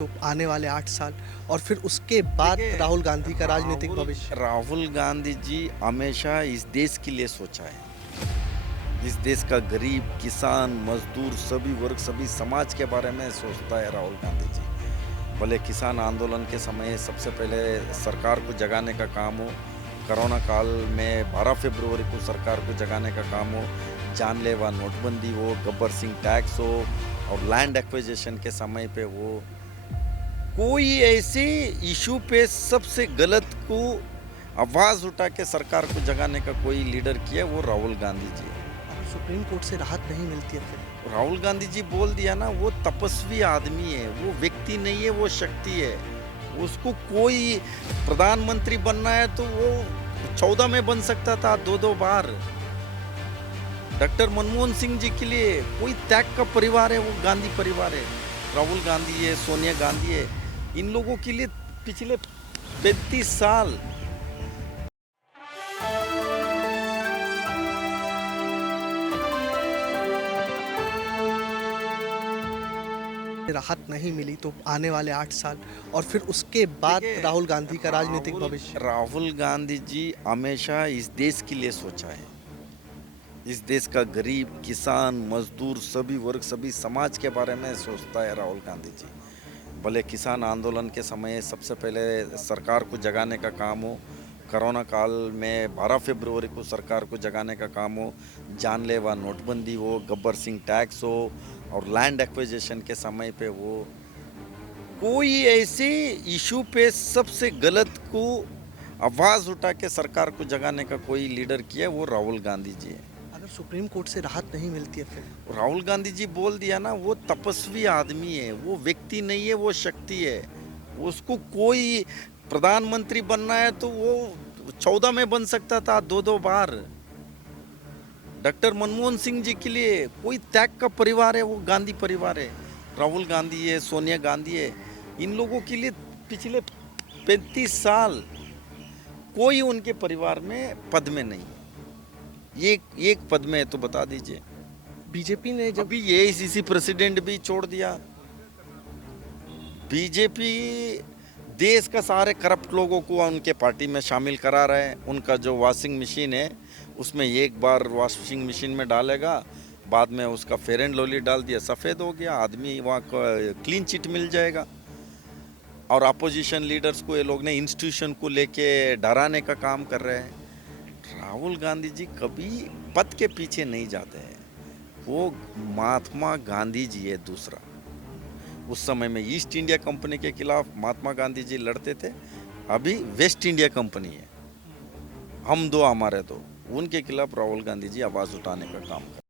तो आने वाले 8 साल और फिर उसके बाद राहुल गांधी का राजनीतिक भविष्य। राहुल गांधी जी हमेशा इस देश के लिए सोचा है। इस देश का गरीब, किसान, मजदूर, सभी वर्ग, सभी समाज के बारे में सोचता है राहुल गांधी जी। भले किसान आंदोलन के समय सबसे पहले सरकार को जगाने का काम हो, कोरोना काल में 12 फरवरी को सरकार को जगाने का काम हो, जानलेवा नोटबंदी हो, गब्बर सिंह टैक्स हो और लैंड एक्विजिशन के समय पे हो, कोई ऐसे इशू पे सबसे गलत को आवाज उठा के सरकार को जगाने का कोई लीडर किया वो राहुल गांधी जी है। अगर सुप्रीम कोर्ट से राहत नहीं मिलती है फिर राहुल गांधी जी बोल दिया ना, वो तपस्वी आदमी है, वो व्यक्ति नहीं है, वो शक्ति है। उसको कोई प्रधानमंत्री बनना है तो वो 14 में बन सकता था, दो दो बार। डॉक्टर मनमोहन सिंह जी के लिए कोई त्याग का परिवार है, वो गांधी परिवार है। राहुल गांधी है, सोनिया गांधी है, इन लोगों के लिए पिछले 35 साल राहत नहीं मिली तो आने वाले 8 साल और फिर उसके बाद राहुल गांधी का राजनीतिक भविष्य। राहुल गांधी जी हमेशा इस देश के लिए सोचा है। इस देश का गरीब, किसान, मजदूर, सभी वर्ग, सभी समाज के बारे में सोचता है राहुल गांधी जी। भले किसान आंदोलन के समय सबसे पहले सरकार को जगाने का काम हो, कोरोना काल में 12 फरवरी को सरकार को जगाने का काम हो, जानलेवा नोटबंदी हो, गब्बर सिंह टैक्स हो और लैंड एक्विजिशन के समय पे हो, कोई ऐसे इशू पे सबसे गलत को आवाज़ उठा के सरकार को जगाने का कोई लीडर किया वो राहुल गांधी जी है। अगर सुप्रीम कोर्ट से राहत नहीं मिलती है फिर राहुल गांधी जी बोल दिया ना, वो तपस्वी आदमी है, वो व्यक्ति नहीं है, वो शक्ति है। उसको कोई प्रधानमंत्री बनना है तो वो 14 में बन सकता था, दो दो बार। डॉक्टर मनमोहन सिंह जी के लिए कोई त्याग का परिवार है, वो गांधी परिवार है। राहुल गांधी है, सोनिया गांधी है, इन लोगों के लिए पिछले 35 साल कोई उनके परिवार में पद में नहीं है। एक पद में है तो बता दीजिए। बीजेपी ने जब अभी एआईसीसी प्रेसिडेंट भी छोड़ दिया। बीजेपी देश का सारे करप्ट लोगों को उनके पार्टी में शामिल करा रहे हैं। उनका जो वॉशिंग मशीन है उसमें एक बार वॉशिंग मशीन में डालेगा, बाद में उसका फेयर एंड लवली डाल दिया, सफ़ेद हो गया, आदमी वहाँ क्लीन चिट मिल जाएगा। और अपोजिशन लीडर्स को ये लोग ने इंस्टीट्यूशन को लेके डराने का काम कर रहे हैं। राहुल गांधी जी कभी पद के पीछे नहीं जाते हैं। वो महात्मा गांधी जी है दूसरा। उस समय में ईस्ट इंडिया कंपनी के खिलाफ महात्मा गांधी जी लड़ते थे, अभी वेस्ट इंडिया कंपनी है, हम दो हमारे दो, उनके खिलाफ राहुल गांधी जी आवाज़ उठाने का काम कर